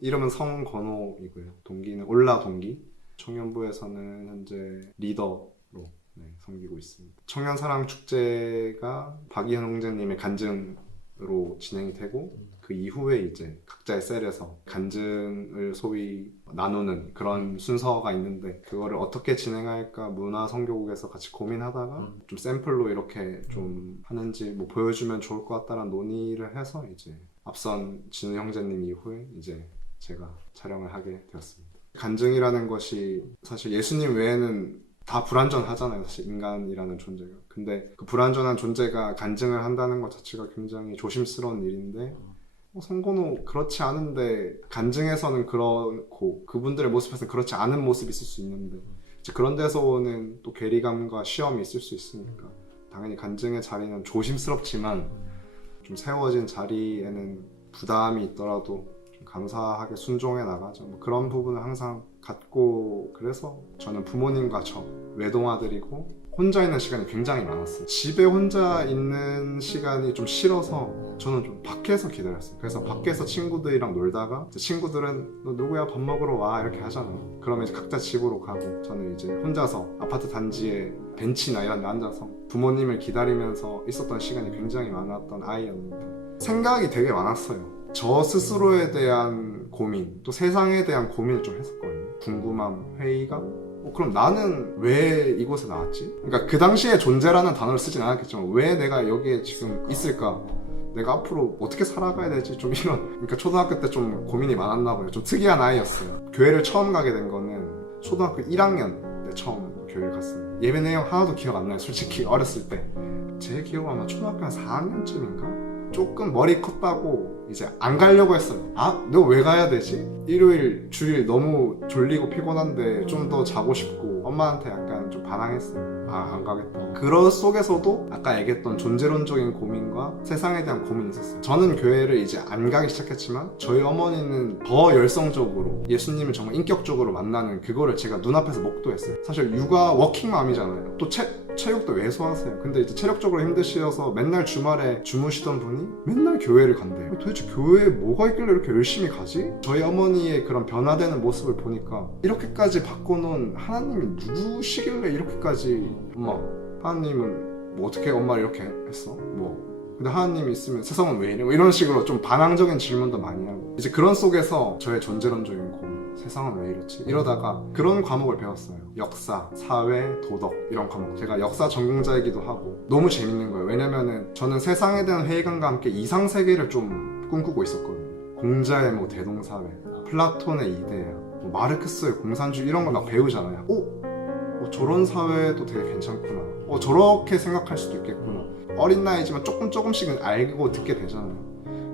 이름은 성건호이고요. 동기는 올라 동기. 청년부에서는 현재 리더로 섬기고 있습니다. 청년사랑축제가 박이현 홍재님의 간증으로 진행이 되고 그 이후에 이제 각자의 셀에서 간증을 소위 나누는 그런 순서가 있는데 그거를 어떻게 진행할까 문화선교국에서 같이 고민하다가 좀 샘플로 이렇게 좀 하는지 뭐 보여주면 좋을 것 같다라는 논의를 해서 이제 앞선 진우 형제님 이후에 이제 제가 촬영을 하게 되었습니다. 간증이라는 것이 사실 예수님 외에는 다 불완전하잖아요. 사실 인간이라는 존재가. 근데 그 불완전한 존재가 간증을 한다는 것 자체가 굉장히 조심스러운 일인데 성건호 그렇지 않은데 간증에서는 그렇고 그분들의 모습에서는 그렇지 않은 모습이 있을 수 있는데 이제 그런 데서 오는 또 괴리감과 시험이 있을 수 있으니까 당연히 간증의 자리는 조심스럽지만 좀 세워진 자리에는 부담이 있더라도 좀 감사하게 순종해 나가죠. 뭐 그런 부분을 항상 갖고 그래서 저는 부모님과 저 외동아들이고 혼자 있는 시간이 굉장히 많았어요. 집에 혼자 있는 시간이 좀 싫어서 저는 좀 밖에서 기다렸어요. 그래서 밖에서 친구들이랑 놀다가 친구들은 너 누구야 밥 먹으러 와 이렇게 하잖아요. 그러면 이제 각자 집으로 가고 저는 이제 혼자서 아파트 단지에 벤치나 이런 데 앉아서 부모님을 기다리면서 있었던 시간이 굉장히 많았던 아이였는데 생각이 되게 많았어요. 저 스스로에 대한 고민 또 세상에 대한 고민을 좀 했었거든요. 궁금함, 회의감 그럼 나는 왜 이곳에 나왔지? 그러니까 그 당시에 존재라는 단어를 쓰진 않았겠지만 왜 내가 여기에 지금 있을까? 내가 앞으로 어떻게 살아가야 되지? 좀 이런 그러니까 초등학교 때 좀 고민이 많았나 봐요. 좀 특이한 아이였어요. 교회를 처음 가게 된 거는 초등학교 1학년 때 처음 교회를 갔어요. 예배 내용 하나도 기억 안 나요. 솔직히 어렸을 때 제 기억은 아마 초등학교 한 4학년쯤인가? 조금 머리 컸다고 이제 안 가려고 했어요. 아, 너 왜 가야 되지? 일요일, 주일 너무 졸리고 피곤한데 좀 더 자고 싶고 엄마한테 약간 좀 반항했어요. 아, 안 가겠다. 그런 속에서도 아까 얘기했던 존재론적인 고민과 세상에 대한 고민이 있었어요. 저는 교회를 이제 안 가기 시작했지만 저희 어머니는 더 열성적으로 예수님을 정말 인격적으로 만나는 그거를 제가 눈앞에서 목도했어요. 사실 육아 워킹맘이잖아요. 또 체육도 왜소하세요. 근데 이제 체력적으로 힘드셔서 맨날 주말에 주무시던 분이 맨날 교회를 간대요. 도대체 교회에 뭐가 있길래 이렇게 열심히 가지? 저희 어머니의 그런 변화되는 모습을 보니까 이렇게까지 바꿔놓은 하나님이 누구시길래 이렇게까지 엄마 하나님은 뭐 어떻게 엄마를 이렇게 했어? 뭐 근데 하나님이 있으면 세상은 왜 이래? 뭐 이런 식으로 좀 반항적인 질문도 많이 하고 이제 그런 속에서 저의 존재론적인 고민 세상은 왜 이렇지? 이러다가 그런 과목을 배웠어요. 역사, 사회, 도덕 이런 과목. 제가 역사 전공자이기도 하고 너무 재밌는 거예요. 왜냐면은 저는 세상에 대한 회의감과 함께 이상세계를 좀 꿈꾸고 있었거든요. 공자의 뭐 대동사회, 플라톤의 이데아, 뭐 마르크스의 공산주의 이런 거 막 배우잖아요. 저런 사회도 되게 괜찮구나. 저렇게 생각할 수도 있겠구나. 어린 나이지만 조금씩은 알고 듣게 되잖아요.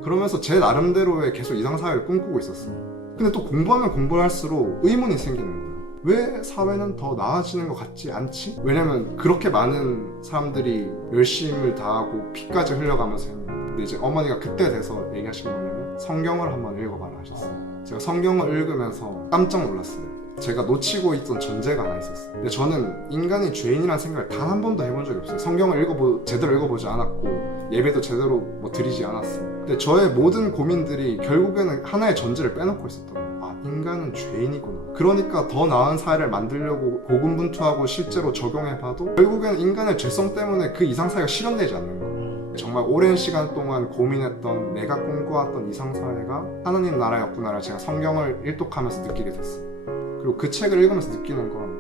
그러면서 제 나름대로의 계속 이상사회를 꿈꾸고 있었어요. 근데 또 공부하면 공부할수록 의문이 생기는 거예요. 왜 사회는 더 나아지는 것 같지 않지? 왜냐면 그렇게 많은 사람들이 열심을 다하고 피까지 흘려가면서 했는데 근데 이제 어머니가 그때 돼서 얘기하신 거냐면 성경을 한번 읽어봐라 하셨어요. 제가 성경을 읽으면서 깜짝 놀랐어요. 제가 놓치고 있던 전제가 하나 있었어요. 근데 저는 인간이 죄인이라는 생각을 단 한 번도 해본 적이 없어요. 성경을 제대로 읽어보지 않았고 예배도 제대로 드리지 않았어요. 근데 저의 모든 고민들이 결국에는 하나의 전제를 빼놓고 있었더라고요. 아, 인간은 죄인이구나. 그러니까 더 나은 사회를 만들려고 고군분투하고 실제로 적용해봐도 결국에는 인간의 죄성 때문에 그 이상사회가 실현되지 않는 거예요. 정말 오랜 시간 동안 고민했던 내가 꿈꿔왔던 이상사회가 하나님 나라였구나를 제가 성경을 일독하면서 느끼게 됐어요. 그리고 그 책을 읽으면서 느끼는 건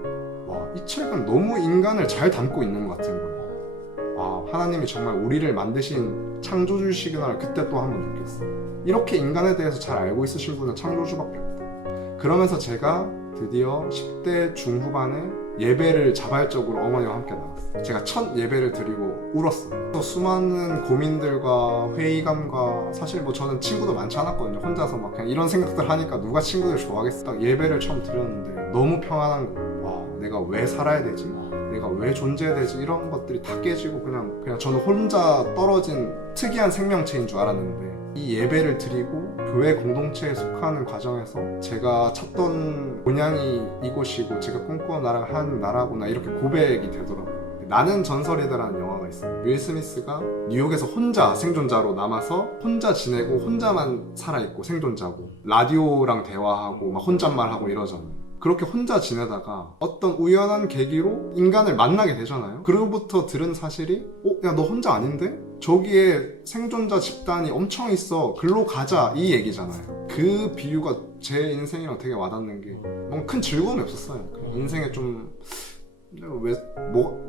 이 책은 너무 인간을 잘 담고 있는 것 같은 거예요. 하나님이 정말 우리를 만드신 창조주시구나를 그때 또 한 번 느꼈어요. 이렇게 인간에 대해서 잘 알고 있으신 분은 창조주밖에 없다. 그러면서 제가 드디어 10대 중후반에 예배를 자발적으로 어머니와 함께 나갔어요. 제가 첫 예배를 드리고 울었어요. 수많은 고민들과 회의감과 사실 저는 친구도 많지 않았거든요. 혼자서 막 그냥 이런 생각들 하니까 누가 친구들 좋아하겠어. 딱 예배를 처음 드렸는데 너무 평안한 거예요. 내가 왜 살아야 되지? 내가 왜 존재해야 되지? 이런 것들이 다 깨지고 그냥 저는 혼자 떨어진 특이한 생명체인 줄 알았는데 이 예배를 드리고 교회 공동체에 속하는 과정에서 제가 찾던 본향이 이곳이고 제가 꿈꿔온 나라가 한 나라구나 이렇게 고백이 되더라고요. 나는 전설이다라는 영화가 있어요. 윌 스미스가 뉴욕에서 혼자 생존자로 남아서 혼자 지내고 혼자만 살아있고 생존자고 라디오랑 대화하고 막 혼잣말하고 이러잖아요. 그렇게 혼자 지내다가 어떤 우연한 계기로 인간을 만나게 되잖아요. 그로부터 들은 사실이 야, 너 혼자 아닌데? 저기에 생존자 집단이 엄청 있어. 글로 가자. 이 얘기잖아요. 그 비유가 제 인생이랑 되게 와닿는 게 뭔가 큰 즐거움이 없었어요. 인생에 좀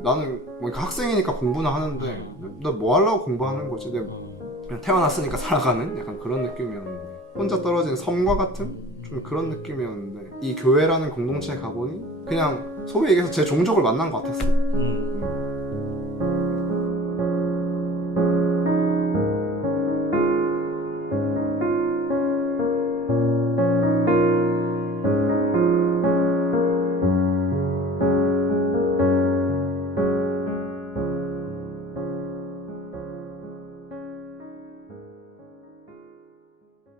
나는 학생이니까 공부나 하는데 나 뭐 하려고 공부하는 거지? 내가 그냥 태어났으니까 살아가는 약간 그런 느낌이었는데 혼자 떨어진 섬과 같은 좀 그런 느낌이었는데 이 교회라는 공동체에 가보니 그냥 소위 얘기해서 제 종족을 만난 것 같았어요.